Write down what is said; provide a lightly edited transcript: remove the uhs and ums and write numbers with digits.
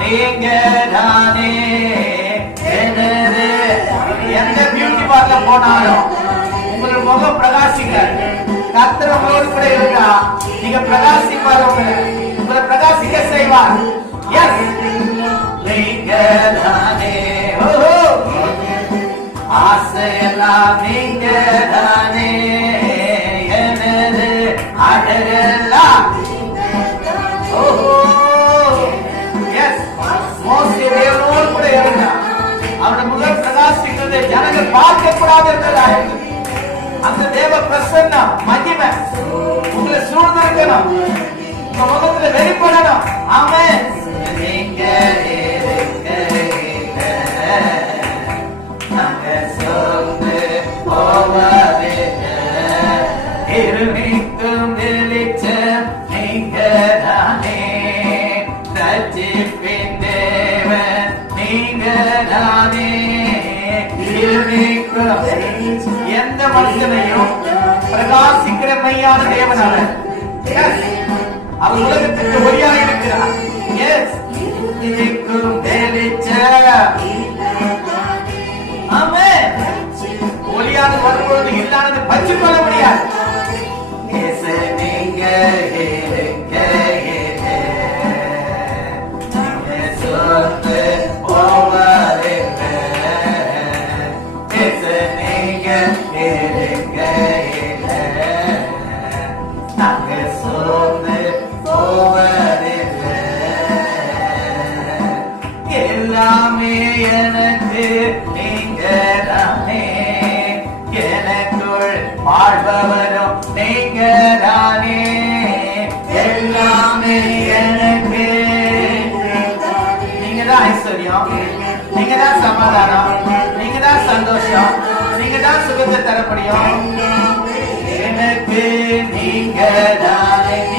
நீங்க தானே. எந்த பியூட்டி பார்க்க போனாலும் உங்கள் முகம் பிரகாசிக்க கர்த்தர் உங்களோடு கூட இருக்கா. நீங்க பிரகாசிப்பார், உங்களை பிரகாசிக்க செய்வார். எஸ், நீங்க தானே. ஆசையெல்லாம் நீங்க தானே. எனது அழகெல்லாம் தேவனோடு கூட இருந்தார். அவருடைய முகம் பிரகாசிக்கிறது ஜனங்கள் பார்க்க கூடாது என்பதாக அந்த தேவ பிரசன்னம் மகிமை உங்களை சூழ்ந்திருக்கணும், உங்க முகத்துல வெளிப்படணும். ஆமென். நீங்க நாங்க சோர்ந்து போவதில்லை, இருமிக்கும் வெளிச்சம் நீங்க தானே. ரட்சிப்பின் தேவன் நீங்க தானே. எந்த மனுஷனையும் பிரகாசிக்கிற மையான தேவனால அவர் உலகத்திற்கு ஒளியாக இருக்கிறார். ஒளியாக வரும்பொழுது இல்லாதது பற்றி கொள்ள முடியாது. எல்லாமே எனக்கு நீங்க தானே. எனக்குள் வாழ்பவரும் நீங்க தானே. எல்லாமே எனக்கு நீங்க தான் ஐஸ்வர்யம், நீங்க தான் சமாதானம், நீங்க தான் சந்தோஷம், நீங்க தான் சுகத்தை தர முடியும். எனக்கு நீங்க தான்